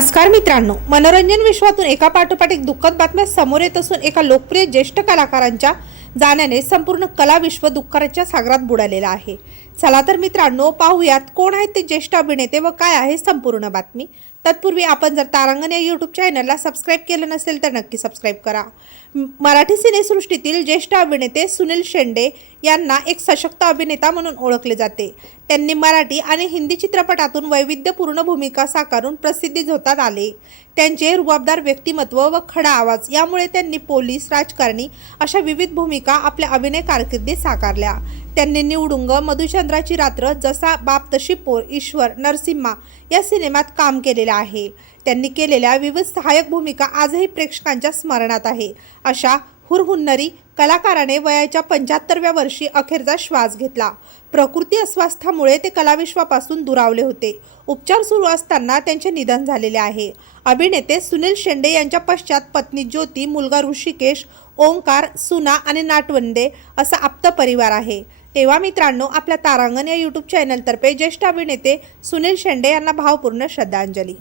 नमस्कार मित्रांनो मनोरंजन विश्वातून एका पाठोपाठ एक दुःखद बातम्या समोर येत असून एका लोकप्रिय ज्येष्ठ कलाकारांच्या जाण्याने संपूर्ण कला विश्व दुःखाच्या सागरात बुडालेलं आहे. चला तर मित्रांनो पाहूयात कोण आहेत ते ज्येष्ठ अभिनेते व काय आहे संपूर्ण बातमी. तत्पूर्वी आपण जर तारांगण या यूट्यूब चॅनलला सबस्क्राईब केलं नसेल तर नक्की सबस्क्राईब करा. मराठी सिनेसृष्टीतील ज्येष्ठ अभिनेते सुनील शेंडे यांना एक सशक्त अभिनेता म्हणून ओळखले जाते. त्यांनी मराठी आणि हिंदी चित्रपटातून वैविध्यपूर्ण भूमिका साकारून प्रसिद्धी झोतात आले. त्यांचे रुबाबदार व्यक्तिमत्व व खडा आवाज यामुळे त्यांनी पोलीस राजकारणी अशा विविध भूमिका आपल्या अभिनय कारकिर्दीत साकारल्या. त्यांनी निवडुंग मधुचंद्राची रात्र जसा बाप तशी पोर ईश्वर नरसिम्हा या सिनेमात काम केलेलं आहे. त्यांनी केलेल्या विविध सहाय्यक भूमिका आजही प्रेक्षकांच्या स्मरणात आहे. अशा हुरहुन्नरी कलाकाराने वयाच्या पंच्याहत्तरव्या वर्षी अखेरचा श्वास घेतला. प्रकृती अस्वास्थामुळे ते कलाविश्वापासून दुरावले होते. उपचार सुरू असताना त्यांचे निधन झालेले आहे. अभिनेते सुनील शेंडे यांच्या पश्चात पत्नी ज्योती मुलगा ऋषिकेश ओंकार सुना आणि नाटवंडे असा आप्त परिवार आहे. तेव्हा मित्रांनो आपल्या तारांगण या यूट्यूब चॅनलतर्फे ज्येष्ठ अभिनेते सुनील शेंडे यांना भावपूर्ण श्रद्धांजली.